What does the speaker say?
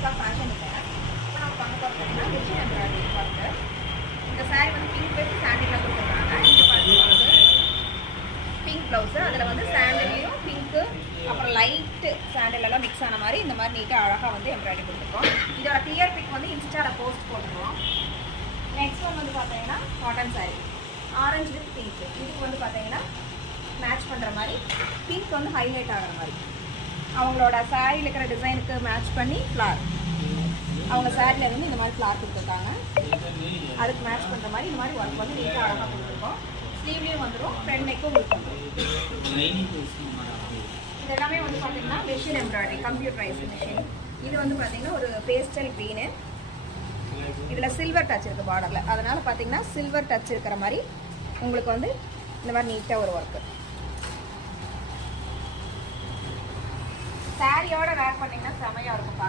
யூனிக்காக ஃபேஷன் இல்லை. இப்போ நம்ம பார்க்க பார்த்தீங்கன்னா மிஷின் எம்ப்ராய்டரி ஒர்க்கு. இந்த சாரீ வந்து பிங்க் வித் சாண்டிலில் கொடுத்துருக்காங்க. இங்கே பார்க்கும்போது பிங்க் ப்ளவுஸு, அதில் வந்து சாண்டிலையும் பிங்க்கு அப்புறம் லைட்டு சாண்டிலெல்லாம் மிக்ஸ் ஆன மாதிரி இந்த மாதிரி நீட்டாக அழகாக வந்து எம்ப்ராய்டரி கொடுத்துருக்கோம். இதோட கிளியர் பிக் வந்து இன்ஸ்டாவில் போஸ்ட் போட்டுருவோம். நெக்ஸ்ட் ஒன் வந்து பார்த்தீங்கன்னா cotton sari, orange with pink. இதுக்கு வந்து பார்த்தீங்கன்னா மேட்ச் பண்ணுற மாதிரி பிங்க் வந்து ஹைலைட் ஆகிற மாதிரி அவங்களோட சாரியில் இருக்கிற டிசைனுக்கு மேட்ச் பண்ணி ஃப்ளார், அவங்க சாரியில் வந்து இந்த மாதிரி ஃப்ளார் கொடுத்துருக்காங்க. அதுக்கு மேட்ச் பண்ணுற மாதிரி இந்த மாதிரி ஒர்க் வந்து நீட்டாக அழகாக கொடுத்துருக்கோம். ஸ்லீவ்லேயும் வந்துடும், ஃப்ரண்ட் நெக்கும் வந்துடும். இது எல்லாமே வந்து பார்த்தீங்கன்னா மிஷின் எம்ப்ராய்டரி, கம்ப்யூட்டரைஸ்டு மிஷின். இது வந்து பார்த்தீங்கன்னா ஒரு பேஸ்டல் க்ரீனு, இதில் சில்வர் டச் இருக்குது பார்டரில். அதனால் பார்த்தீங்கன்னா சில்வர் டச் இருக்கிற மாதிரி உங்களுக்கு வந்து இந்த மாதிரி நீட்டாக ஒரு ஒர்க்கு. சாரியோட வேர் பண்ணிங்கன்னா செமையாக இருக்கும்.